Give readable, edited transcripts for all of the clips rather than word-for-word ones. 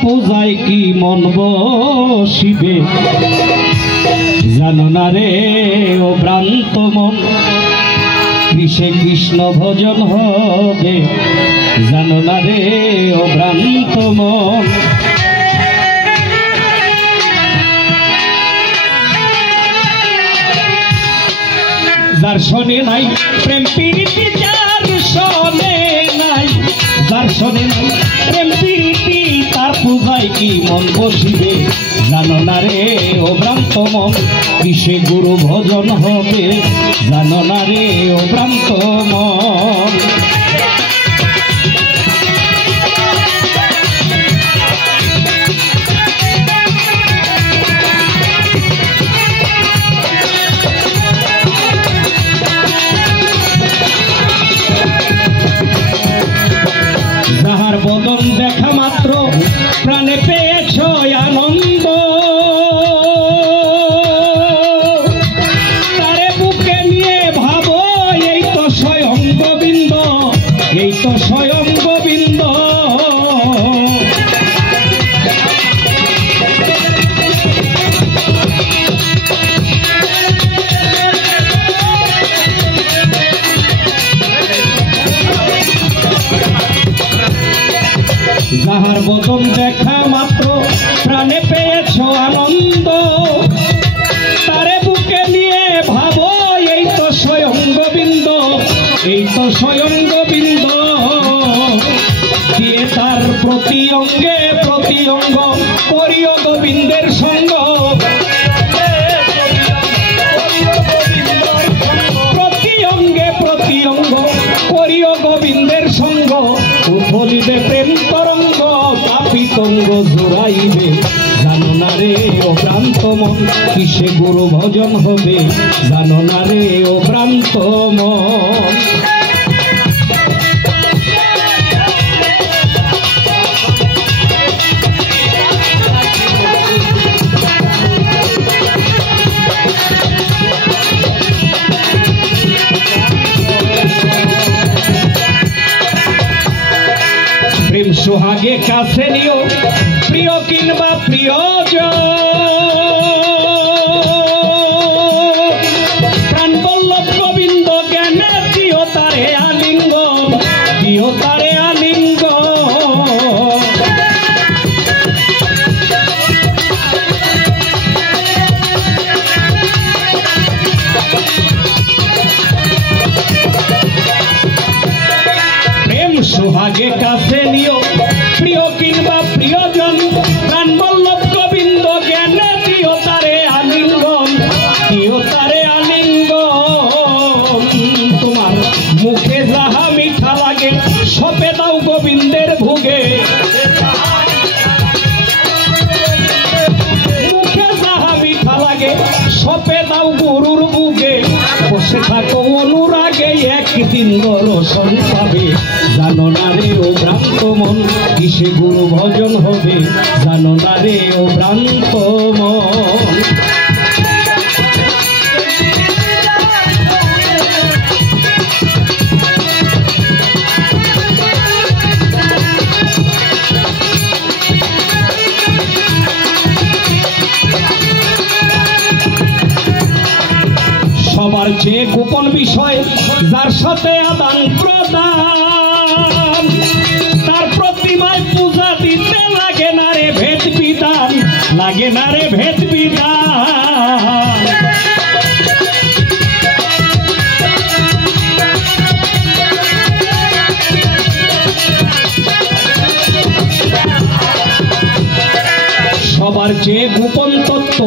পূজায় কি মন বসিবে জানো না রে ও ভ্রান্ত মন কিসে কৃষ্ণ ভজন হবে জানো না রে ও ভ্রান্ত মন যার শোনে নাই প্রেম প্রীতি যার শোনে নাই যার শোনে নাই প্রেম প্রীতি তার পূজায় কি মন বসিবে জানো না রে ও ভ্রান্ত মন কিসে গুরু ভজন হবে জানো না রে ও ভ্রান্ত মন যাহার বদন দেখা মাত্র প্রাণে পেয়েছ আনন্দ তারে বুকে নিয়ে ভাবো এই তো স্বয়ং গোবিন্দ এই তো স্বয়ং গোবিন্দ যাহার বদন দেখা মাত্র প্রাণে পেয়েছ আনন্দ তারে বুকে নিয়ে ভাবো এই তো স্বয়ং গোবিন্দ এই তো স্বয়ং গোবিন্দ দিয়ে তার প্রতি অঙ্গ করিও গোবিন্দের সঙ্গ প্রতি অঙ্গ করিও গোবিন্দের সঙ্গ উথলিবে প্রেম তরঙ্গ কাপিতঙ্গ জোড়াইবে জানো না রে ও ভ্রান্ত মন কিসে গুরু ভজন হবে জানো না রে ও ভ্রান্ত মন প্রেম সোহাগে কাছে নিও প্রিয় কিংবা প্রিয়জন প্রাণ বল্লভ গোবিন্দ জ্ঞানে দিও তারে আলিঙ্গন দিও তারে আলিঙ্গন প্রেম সোহাগে কাছে নিও প্রিয় কিংবা প্রিয়জন প্রাণ বল্লভ গোবিন্দ জ্ঞানে দিও তারে আলিঙ্গন দিও তারে আলিঙ্গন তোমার মুখে যাহা মিঠা লাগে সপে দাও গোবিন্দের ভোগে মুখে যাহা মিঠা লাগে সপে দাও গুরুর বুকে বসে থাকো অনুরাগে একদিন দর্শন পাবে জানো না রে ও ভ্রান্ত মন কিসে গুরু ভজন হবে জানো না রে ও ভ্রান্ত মন সবার চেয়ে গোপন বিষয় যার সাথে আদান প্রদান তার প্রতিমায় পূজা দিতে লাগে না রে ভেদ বিধান লাগে না রে ভেদ বিধান সবার চেয়ে গোপন তত্ত্ব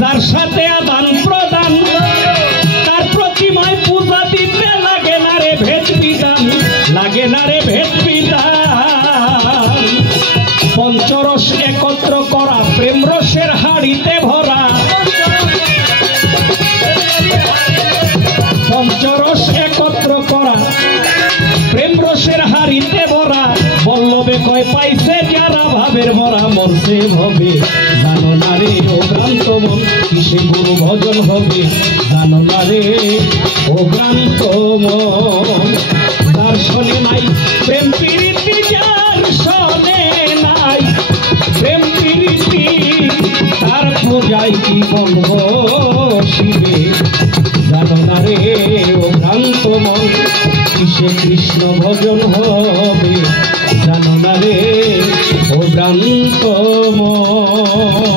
যার সাথে আদান প্রদান তার প্রতিমায় পূজা দিতে লাগে না রে ভেদ বিধান লাগে না রে ভেদ বিধান পঞ্চরস একত্র করা প্রেম রসের হাড়িতে ভরা পঞ্চরস একত্র করা প্রেম রসের হাড়িতে ভরা বল্লভে কয় পাইছে যারা ভাবের ভরা মরছে ভবে জানো না রে ও ভ্রান্ত মন কিসে গুরু ভজন হবে জানো না রে ও ভ্রান্ত মন যার শোনে নাই প্রেম প্রীতি যার শোনে নাই পূজায় কি মন বসিবে জানো না রে ও ভ্রান্ত মন কিসে কৃষ্ণ ভজন হবে জানো না রে ও ভ্রান্ত মন।